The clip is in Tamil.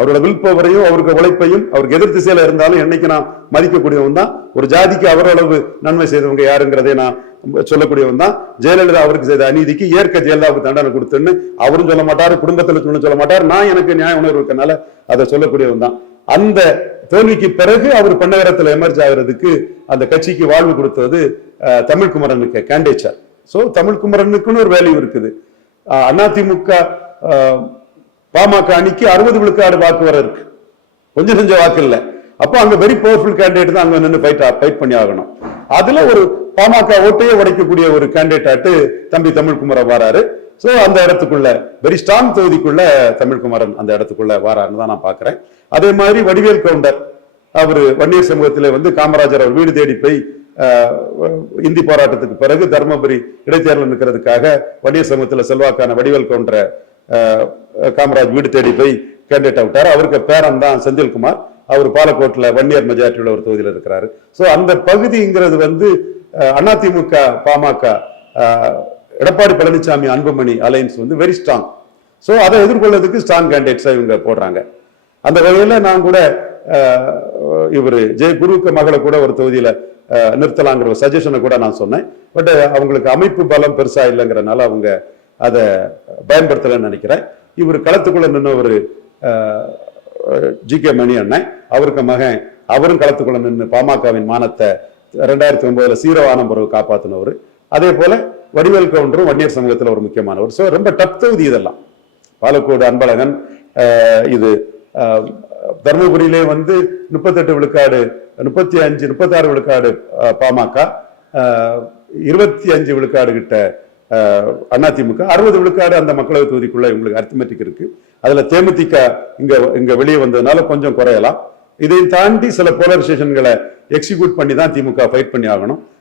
அவரோட வில் பவரையும் அவருக்கு உழைப்பையும் அவருக்கு எதிர் திசையில இருந்தாலும் என்னைக்கு நான் மதிக்கக்கூடியவன் தான். ஒரு ஜாதிக்கு அவரளவு நன்மை செய்தவங்க யாருங்கிறதே நான் சொல்லக்கூடியவன் தான். ஜெயலலிதா அவருக்கு செய்த அநீதிக்கு ஏற்க ஜெயலலிதாவுக்கு தண்டனை கொடுத்துன்னு அவரும் சொல்ல மாட்டாரு, குடும்பத்தில் சொல்ல மாட்டார். நான் எனக்கு நியாய உணர்வு இருக்கனால அதை சொல்லக்கூடியவன் தான். அந்த தோல்விக்கு பிறகு அவர் பண்ணகரத்தில் எமர்ஜ் ஆகிறதுக்கு அந்த கட்சிக்கு வாழ்வு கொடுத்தது தமிழ்குமரனுக்கு கேண்டேச்சர். சோ தமிழ்குமரனுக்குன்னு ஒரு வேல்யூ இருக்குது. அதிமுக பாமக அணிக்கு 60 விழுக்காடு வாக்கு வர இருக்கு, கொஞ்சம் கொஞ்சம் வாக்கு இல்லை. அப்போ அங்க வெரி பவர்ஃபுல் கேண்டிடேட் தான் அங்க நின்று ஃபைட் பண்ணி ஆகணும். அதுல ஒரு பாமக ஓட்டையே உடைக்கக்கூடிய ஒரு கேண்டிடேட் தம்பி தமிழ்குமரன் வராரு. சோ அந்த இடத்துக்குள்ள வெரி ஸ்ட்ராங் தொகுதிக்குள்ள தமிழ்குமரன் அந்த இடத்துக்குள்ள வராருன்னு தான் நான் பாக்குறேன். அதே மாதிரி வடிவேல் கவுண்டர் அவரு வன்னியர் சமூகத்திலே காமராஜர் அவர் வீடு தேடி போய் இந்தி போராட்டத்துக்கு பிறகு தர்மபுரி இடைத்தேர்தல் நிற்கிறதுக்காக வன்னியர் சமூகத்தில் செல்வாக்கான வடிவேல் கவுண்டரை காமராஜ் வீடு தேடி போய் கேண்டிடேட் விட்டார். அவருக்கு பேரன் தான் செந்தில்குமார். அவர் பாலக்கோட்டில் வன்னியர் மெஜாரிட்டியுள்ள ஒரு தொகுதியில் இருக்கிறாரு. ஸோ அந்த பகுதிங்கிறது AIADMK PMK Edappadi Palaniswami Anbumani alliance very strong. So அதை எதிர்கொள்வதற்கு ஸ்ட்ராங் கேண்டிடேட்ஸா இவங்க போடுறாங்க. அந்த வகையில நான் கூட இவர் குருவுக்கு மகளை கூட ஒரு தொகுதியில நிறுத்தலாங்கிற ஒரு சஜஷனை கூட நான் சொன்னேன். பட் அவங்களுக்கு அமைப்பு பலம் பெருசா இல்லைங்கிறனால அவங்க அதை பயன்படுத்தலன்னு நினைக்கிறேன். இவர் களத்துக்குள்ள நின்று ஒரு ஜி.கே. மணி அண்ணன், அவருக்கு மகன், அவரும் களத்துக்குள்ள நின்று பாமகவின் மானத்தை 2009 சீரவானம் பிறகு காப்பாத்தினவர். அதே போல வடிவேல் கவுண்டரும் வன்னியர் சமூகத்தில் ஒரு முக்கியமானவர். ஸோ ரொம்ப டப் தொகுதி இதெல்லாம். பாலக்கோடு அன்பழகன், இது தர்மபுரியிலே 38 விழுக்காடு 36 விழுக்காடு பாமக, 25 விழுக்காடு கிட்ட அதிமுக, 60 விழுக்காடு அந்த மக்களவை தொகுதிக்குள்ள இவங்களுக்கு அரித்மெட்டிக் இருக்கு. அதுல தேமுதிக இங்க வெளியே வந்ததுனால கொஞ்சம் குறையலாம். இதை தாண்டி சில போலரைசேஷன்களை எக்ஸிக்யூட் பண்ணி தான் திமுக ஃபைட் பண்ணி ஆகணும்.